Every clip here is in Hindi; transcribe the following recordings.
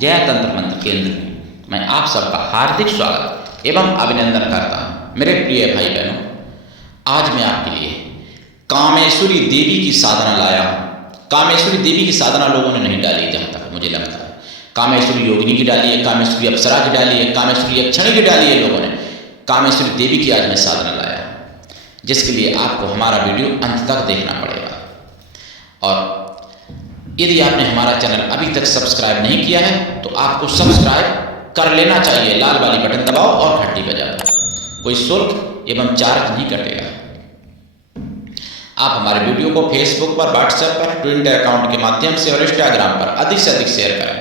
जय तंत्र मंत्र केंद्र में मैं आप सबका हार्दिक स्वागत एवं अभिनंदन करता हूँ। मेरे प्रिय भाई बहनों, आज मैं आपके लिए कामेश्वरी देवी की साधना लाया हूँ। कामेश्वरी देवी की साधना लोगों ने नहीं डाली, जहाँ तक मुझे लगता है। कामेश्वरी योगिनी की डाली है, कामेश्वरी अप्सरा की डाली है, कामेश्वरी यक्षिणी की डाली है लोगों ने। कामेश्वरी देवी की आज मैं साधना लाया हूँ, जिसके लिए आपको हमारा वीडियो अंत तक देखना पड़ेगा। और यदि आपने हमारा चैनल अभी तक सब्सक्राइब नहीं किया है तो आपको सब्सक्राइब कर लेना चाहिए। लाल वाली बटन दबाओ और घंटी बजाओ, कोई शुल्क एवं चार्ज नहीं कटेगा। आप हमारे वीडियो को फेसबुक पर, व्हाट्सएप पर, ट्विटर अकाउंट के माध्यम से और इंस्टाग्राम पर अधिक से अधिक शेयर करें।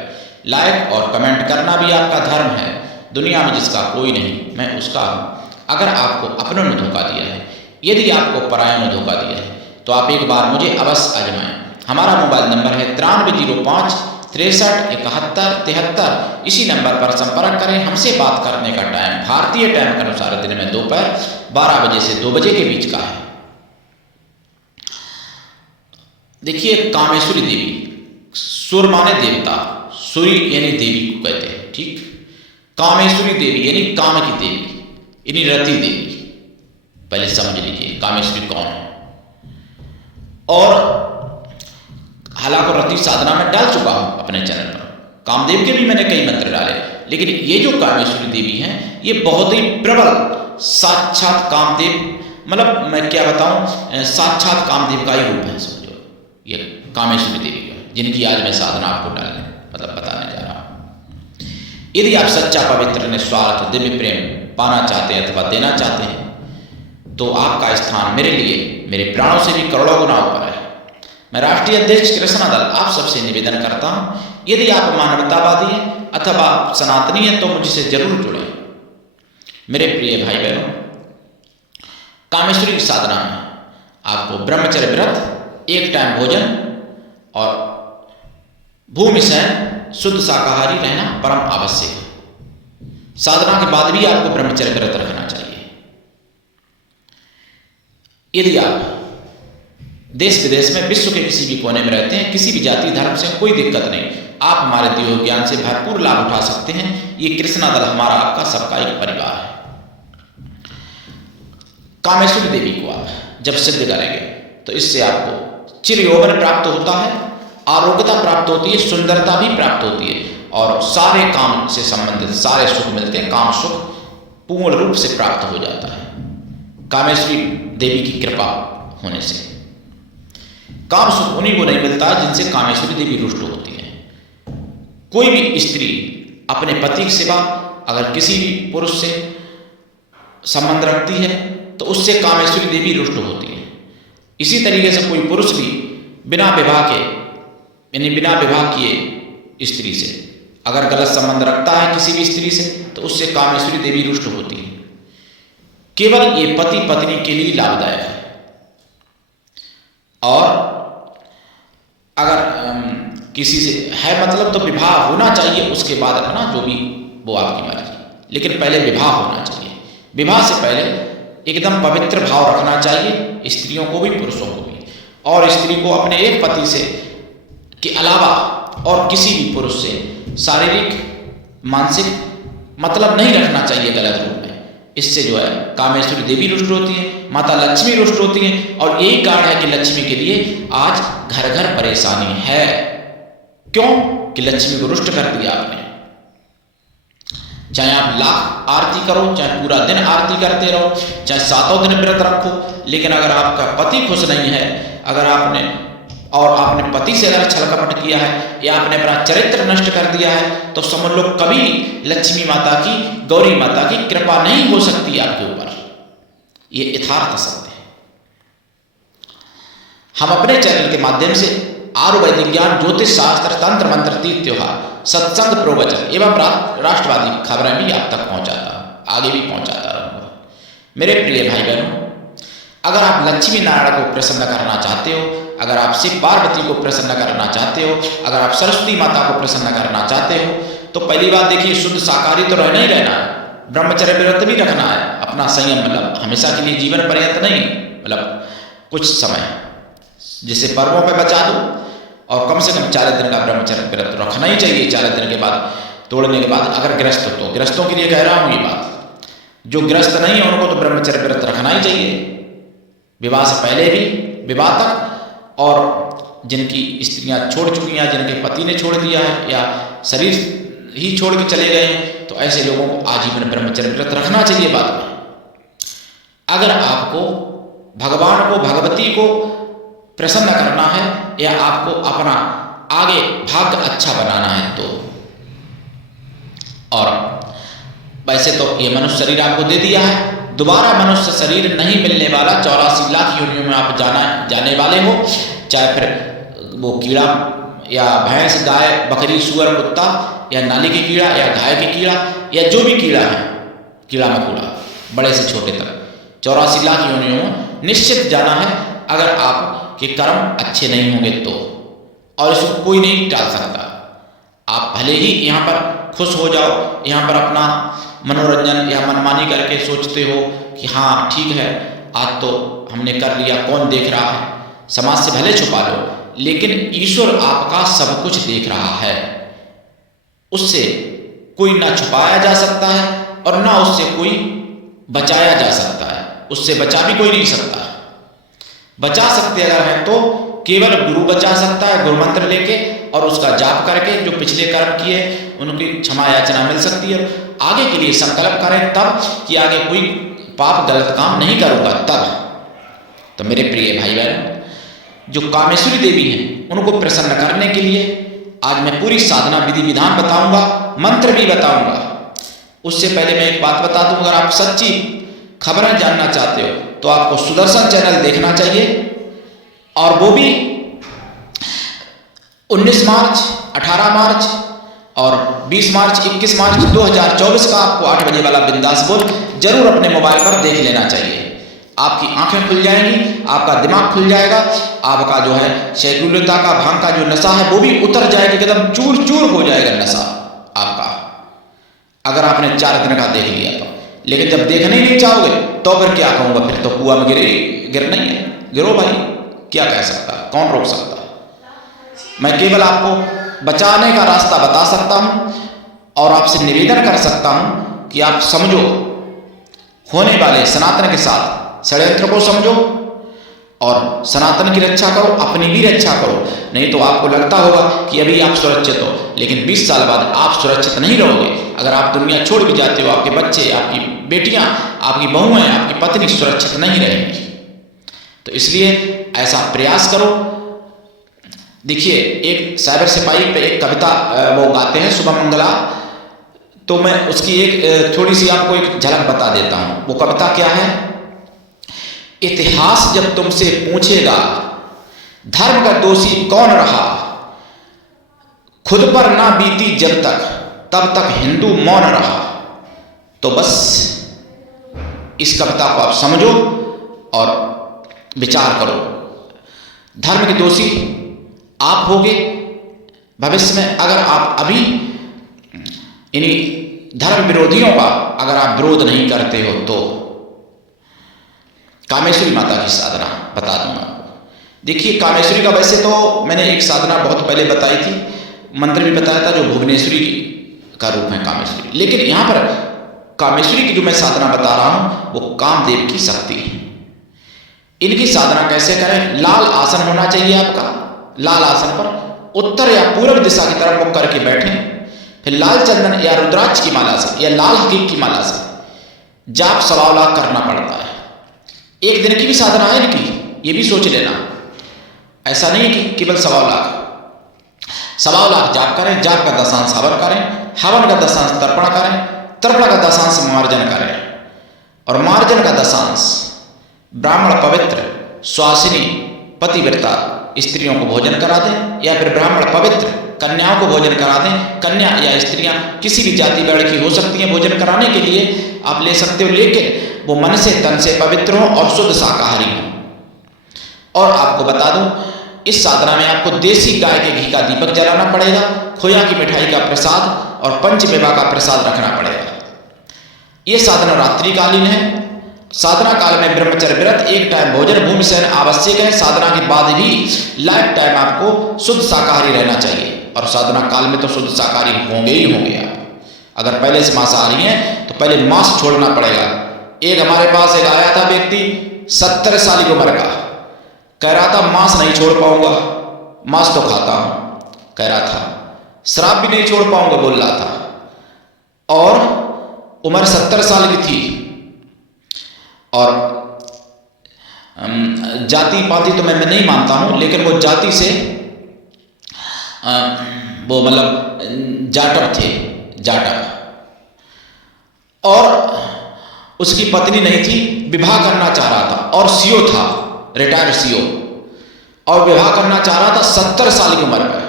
लाइक और कमेंट करना भी आपका धर्म है। दुनिया में जिसका कोई नहीं, मैं उसका हूँ। अगर आपको अपनों ने धोखा दिया है, यदि आपको परायों ने धोखा दिया है, तो आप एक बार मुझे अवश्य आजमाएं। हमारा मोबाइल नंबर है 9305 63 71 73। इसी नंबर पर संपर्क करें। हमसे बात करने का टाइम भारतीय टाइम के अनुसार दिन में दोपहर 12 बजे से 2 बजे के बीच का है। देखिए, कामेश्वरी देवी, सुर माने देवता, सूर्य यानी देवी को कहते हैं, ठीक। कामेश्वरी देवी यानी काम की देवी, यानी रति देवी। पहले समझ लीजिए कामेश्वरी कौन है। और हालांकि रति साधना में डाल चुका हूं अपने चैनल पर, कामदेव के भी मैंने कई मंत्र डाले, लेकिन ये जो कामेश्वरी देवी हैं ये बहुत ही प्रबल साक्षात कामदेव, मतलब मैं क्या बताऊं, साक्षात कामदेव का ही रूप है समझो ये कामेश्वरी देवी का, जिनकी आज मैं साधना आपको डालने मतलब बताने जा रहा हूं। यदि आप सच्चा पवित्र निस्वार्थ दिव्य प्रेम पाना चाहते हैं अथवा देना चाहते हैं तो आपका स्थान मेरे लिए मेरे प्राणों से भी करोड़ों गुना ऊपर है। मैं राष्ट्रीय अध्यक्ष कृष्णा दल आप सबसे निवेदन करता हूं, यदि आप मानवतावादी हैं अथवा आप सनातनी हैं तो मुझसे जरूर जुड़ें। मेरे प्रिय भाई बहनों, कामेश्वरी की साधना में आपको ब्रह्मचर्य व्रत, एक टाइम भोजन और भूमि शयन, शुद्ध शाकाहारी रहना परम आवश्यक है। साधना के बाद भी आपको ब्रह्मचर्य व्रत रखना चाहिए। यदि आप देश विदेश में, विश्व के किसी भी कोने में रहते हैं, किसी भी जाति धर्म से कोई दिक्कत नहीं, आप हमारे दिए हुए ज्ञान से भरपूर लाभ उठा सकते हैं। ये कृष्णा दल हमारा आपका सबका एक परिवार है। कामेश्वरी देवी को आप जब सिद्ध करेंगे तो इससे आपको चिर यौवन प्राप्त होता है, आरोग्यता प्राप्त होती है, सुंदरता भी प्राप्त होती है और सारे काम से संबंधित सारे सुख मिलते हैं। काम सुख पूर्ण रूप से प्राप्त हो जाता है कामेश्वरी देवी की कृपा होने से। काम सुख उन्हीं को नहीं मिलता जिनसे कामेश्वरी देवी रुष्ट होती है। कोई भी स्त्री अपने पति के सिवा अगर किसी भी पुरुष से संबंध रखती है तो उससे कामेश्वरी देवी रुष्ट होती है। इसी तरीके से कोई पुरुष भी बिना विवाह के यानी बिना विवाह किए स्त्री से अगर गलत संबंध रखता है किसी भी स्त्री से तो उससे कामेश्वरी देवी रुष्ट होती है। केवल ये पति पत्नी के लिए लाभदायक है। और अगर किसी से है मतलब तो विवाह होना चाहिए, उसके बाद रखना जो भी वो आपकी मर्जी, लेकिन पहले विवाह होना चाहिए। विवाह से पहले एकदम पवित्र भाव रखना चाहिए, स्त्रियों को भी पुरुषों को भी। और स्त्री को अपने एक पति से के अलावा और किसी भी पुरुष से शारीरिक मानसिक मतलब नहीं रखना चाहिए गलत रूप में। इससे जो है कामेश्वरी देवी रुष्ट होती है, माता लक्ष्मी रुष्ट होती है। और यही कारण है कि लक्ष्मी के लिए आज घर घर परेशानी है। क्यों कि लक्ष्मी को रुष्ट कर दिया आपने। चाहे आप लाख आरती करो, चाहे पूरा दिन आरती करते रहो, चाहे 7 दिन व्रत रखो, लेकिन अगर आपका पति खुश नहीं है, अगर आपने पति से अगर छल कपट किया है या आपने अपना चरित्र नष्ट कर दिया है तो समझ लो कभी लक्ष्मी माता की, गौरी माता की कृपा नहीं हो सकती आपके ऊपर। ये यथार्थ सत्य है। हम अपने चैनल के माध्यम से आयुर्वैदिक ज्ञान, ज्योतिष शास्त्र, तंत्र मंत्र, तीर्थ त्योहार, सत्संग, प्रवचन एवं राष्ट्रवादी खबरें भी आप तक पहुंचाता हूं, आगे भी पहुंचाता रहूंगा। मेरे प्रिय भाई बहनों, अगर आप लक्ष्मी नारायण को प्रसन्न करना चाहते हो, अगर आप शिव पार्वती को प्रसन्न करना चाहते हो, अगर आप सरस्वती माता को प्रसन्न करना चाहते हो तो पहली बात देखिए, शुद्ध शाकाहारी तो रहना ही रहना है, ब्रह्मचर्य व्रत भी रखना है, अपना संयम मतलब हमेशा के लिए जीवन पर्यंत नहीं, मतलब कुछ समय जैसे पर्वों पे बचा दो और कम से कम 40 दिन का ब्रह्मचर्य व्रत रखना ही चाहिए। 40 दिन के बाद तोड़ने के बाद अगर गृहस्थ हो तो, गृहस्थों के लिए कह रहा हूँ ये बात, जो गृहस्थ नहीं है उनको तो ब्रह्मचर्य व्रत रखना ही चाहिए, विवाह से पहले भी, विवाह तक। और जिनकी स्त्रियां छोड़ चुकी हैं, जिनके पति ने छोड़ दिया है या शरीर ही छोड़ के चले गए हैं, तो ऐसे लोगों को आजीवन ब्रह्मचर्य व्रत रखना चाहिए। बाद में अगर आपको भगवान को, भगवती को प्रसन्न करना है या आपको अपना आगे भाग्य अच्छा बनाना है तो। और वैसे तो ये मनुष्य शरीर आपको दे दिया है, दोबारा मनुष्य शरीर नहीं मिलने वाला। 84 लाख योनियों में आप जाने वाले हो, चाहे फिर वो कीड़ा या भैंस, गाय, बकरी, सुअर, कुत्ता या नाली के कीड़ा या गाय के कीड़ा या जो भी कीड़ा है, कीड़ा मकोड़ा बड़े से छोटे तक 84 लाख योनियों में निश्चित जाना है, अगर आपके कर्म अच्छे नहीं होंगे तो। और इसको कोई नहीं टाल सकता। आप भले ही यहाँ पर खुश हो जाओ, यहाँ पर अपना मनोरंजन या मनमानी करके सोचते हो कि हाँ ठीक है आज तो हमने कर लिया, कौन देख रहा है, समाज से भले छुपा लो, लेकिन ईश्वर आपका सब कुछ देख रहा है। उससे कोई ना छुपाया जा सकता है और ना उससे कोई बचाया जा सकता है, उससे बचा भी कोई नहीं सकता। बचा सकते अगर हैं तो केवल गुरु बचा सकता है, गुरु मंत्र लेके और उसका जाप करके, जो पिछले कर्म किए उनकी क्षमा याचना मिल सकती है। आगे के लिए संकल्प करें तब कि आगे कोई पाप गलत काम नहीं करूँगा तब। तो मेरे प्रिय भाई बहन, जो कामेश्वरी देवी हैं उनको प्रसन्न करने के लिए आज मैं पूरी साधना विधि विधान बताऊंगा, मंत्र भी बताऊंगा। उससे पहले मैं एक बात बता दूं, अगर आप सच्ची खबरें जानना चाहते हो तो आपको सुदर्शन चैनल देखना चाहिए, और वो भी 19 मार्च, 18 मार्च और 20 मार्च, 21 मार्च 2024 का आपको 8 बजे वाला बिंदास बोल जरूर अपने मोबाइल पर देख लेना चाहिए। आपकी आंखें खुल जाएंगी, आपका दिमाग खुल जाएगा, आपका जो है शैकुलता का, भांग का जो नशा है वो भी उतर जाएगा, एकदम चूर चूर हो जाएगा नशा आपका, अगर आपने 4 दिन का देख लिया तो। लेकिन जब देखने ही नहीं चाहोगे तो फिर क्या कहूँगा, फिर तो कुआं में गिरना ही है। गिरो भाई, क्या कह सकता है, कौन रोक सकता है। मैं केवल आपको बचाने का रास्ता बता सकता हूँ और आपसे निवेदन कर सकता हूँ कि आप समझो, होने वाले सनातन के साथ षड्यंत्र को समझो और सनातन की रक्षा करो, अपनी भी रक्षा करो। नहीं तो आपको लगता होगा कि अभी आप सुरक्षित हो, लेकिन 20 साल बाद आप सुरक्षित नहीं रहोगे। अगर आप दुनिया छोड़ भी जाते हो, आपके बच्चे, आपकी बेटियां, आपकी बहुएं, आपकी पत्नी सुरक्षित नहीं रहेंगी। तो इसलिए ऐसा प्रयास करो। देखिए, एक साइबर सिपाही पे एक कविता वो गाते हैं, शुभ मंगला, तो मैं उसकी एक थोड़ी सी आपको एक झलक बता देता हूँ। वो कविता क्या है? इतिहास जब तुमसे पूछेगा धर्म का दोषी कौन रहा, खुद पर ना बीती जब तक, तब तक हिंदू मौन रहा। तो बस इस कविता को आप समझो और विचार करो। धर्म के दोषी आप होगे भविष्य में, अगर आप अभी इन्हीं धर्म विरोधियों का अगर आप विरोध नहीं करते हो तो। कामेश्वरी माता की साधना बता दूंगा। देखिए, कामेश्वरी का वैसे तो मैंने एक साधना बहुत पहले बताई थी, मंत्र भी बताया था, जो भुवनेश्वरी का रूप है कामेश्वरी। लेकिन यहाँ पर कामेश्वरी की जो मैं साधना बता रहा हूँ वो कामदेव की शक्ति है। इनकी साधना कैसे करें? लाल आसन होना चाहिए आपका। लाल आसन पर उत्तर या पूर्व दिशा की तरफ मुख करके बैठें। फिर लाल चंदन या रुद्राक्ष की माला से या लाल हकीक की माला से जाप 1.25 लाख करना पड़ता है। एक दिन की भी साधना है इनकी, ये भी सोच लेना। ऐसा नहीं है कि केवल 1.25 लाख। 1.25 लाख जाप करें, जाप का दशांश हवन करें, हवन का दशांश तर्पण करें, तर्पण का दशांश मार्जन करें, और मार्जन का दशांश ब्राह्मण पवित्र स्वासिनी पतिव्रता स्त्रियों को भोजन करा दें, या फिर ब्राह्मण पवित्र कन्याओं को भोजन करा दें। कन्या या स्त्रियां किसी भी जाति वर्ण की हो सकती हैं, भोजन कराने के लिए आप ले सकते हो, लेकिन वो मन से तन से पवित्र हो और शुद्ध शाकाहारी हो। और आपको बता दूं, इस साधना में आपको देसी गाय के घी का दीपक जलाना पड़ेगा, खोया की मिठाई का प्रसाद और पंचमेवा का प्रसाद रखना पड़ेगा। ये साधना रात्रिकालीन है साधना काल में ब्रह्मचर्य व्रत, एक टाइम भोजन, भूमि शयन आवश्यक है। साधना के बाद भी लाइफ टाइम आपको शुद्ध शाकाहारी रहना चाहिए, और साधना काल में तो शुद्ध शाकाहारी होंगे ही होंगे आप। अगर पहले से मांसाहारी हैं तो पहले मांस छोड़ना पड़ेगा। एक हमारे पास एक आया था व्यक्ति 70 साल की उम्र का, कह रहा था मांस नहीं छोड़ पाऊंगा, मांस तो खाता हूं, कह रहा था शराब भी नहीं छोड़ पाऊंगा बोल रहा था, और उम्र 70 साल की थी। और जाति पाति तो मैं नहीं मानता हूं, लेकिन वो जाति से वो मतलब जाटव थे, जाटव, और उसकी पत्नी नहीं थी, विवाह करना चाह रहा था, और सीओ था, रिटायर्ड सीओ, और विवाह करना चाह रहा था 70 साल की उम्र पर,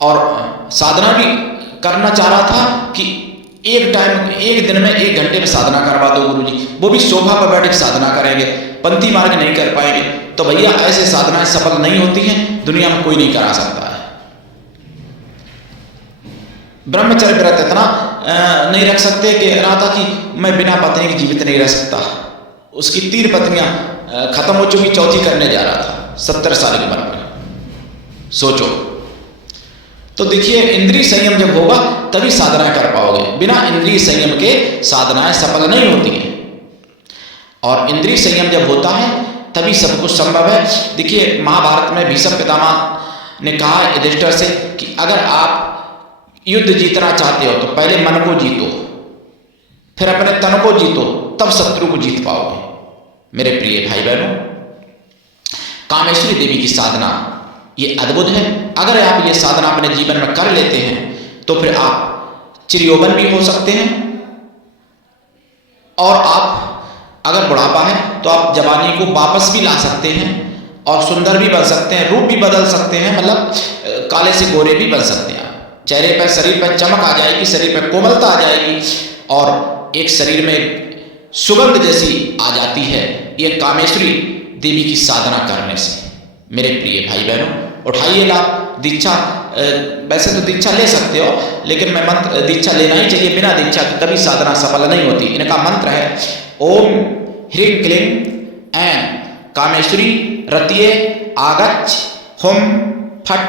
और साधना भी करना चाह रहा था कि एक टाइम, एक दिन में 1 घंटे में साधना करवा दो गुरुजी, वो भी सोफा पर बैठ के साधना करेंगे, पंथी मार्ग नहीं कर पाएंगे। तो भैया ऐसे साधनाएं सफल नहीं होती हैं, दुनिया में कोई नहीं करा सकता है। ब्रह्मचर्य व्रत इतना नहीं रख सकते कि रहा था कि मैं बिना पत्नी के जीवित नहीं रह सकता। उसकी 3 पत्नियां खत्म हो चुकी, चौथी करने जा रहा था 70 साल की उम्र पर। सोचो तो देखिए, इंद्रिय संयम जब होगा तभी साधना कर पाओगे, बिना इंद्रिय संयम के साधनाएं सफल नहीं होती हैं। और इंद्रिय संयम जब होता है तभी सब कुछ संभव है। देखिए महाभारत में भीष्म पितामह ने कहा युधिष्ठिर से कि अगर आप युद्ध जीतना चाहते हो तो पहले मन को जीतो, फिर अपने तन को जीतो, तब शत्रु को जीत पाओगे। मेरे प्रिय भाई बहनों, कामेश्वरी देवी की साधना ये अद्भुत है। अगर आप ये साधना अपने जीवन में कर लेते हैं तो फिर आप चिरयौवन भी हो सकते हैं, और आप अगर बुढ़ापा है तो आप जवानी को वापस भी ला सकते हैं, और सुंदर भी बन सकते हैं, रूप भी बदल सकते हैं, मतलब काले से गोरे भी बन सकते हैं। चेहरे पर, शरीर पर चमक आ जाएगी, शरीर पर कोमलता आ जाएगी, और एक शरीर में सुगंध जैसी आ जाती है, ये कामेश्वरी देवी की साधना करने से। मेरे प्रिय भाई बहनों, उठाइए लाभ, दीक्षा, वैसे तो दीक्षा ले सकते हो, लेकिन मैं मंत्र दीक्षा लेना ही चाहिए, बिना दीक्षा के कभी साधना सफल नहीं होती। इनका मंत्र है ओम ह्रीं क्लीं ऐं कामेश्वरी रतिये आगच्छ हुम फट,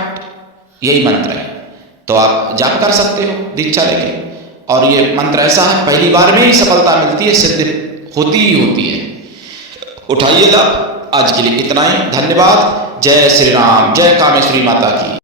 यही मंत्र है। तो आप जाप कर सकते हो दीक्षा लेके, और ये मंत्र ऐसा है पहली बार में ही सफलता मिलती है, सिद्ध होती ही होती है। उठाइए लाभ। आज के लिए इतना ही, धन्यवाद। जय श्री राम, जय कामेश्वरी माता की।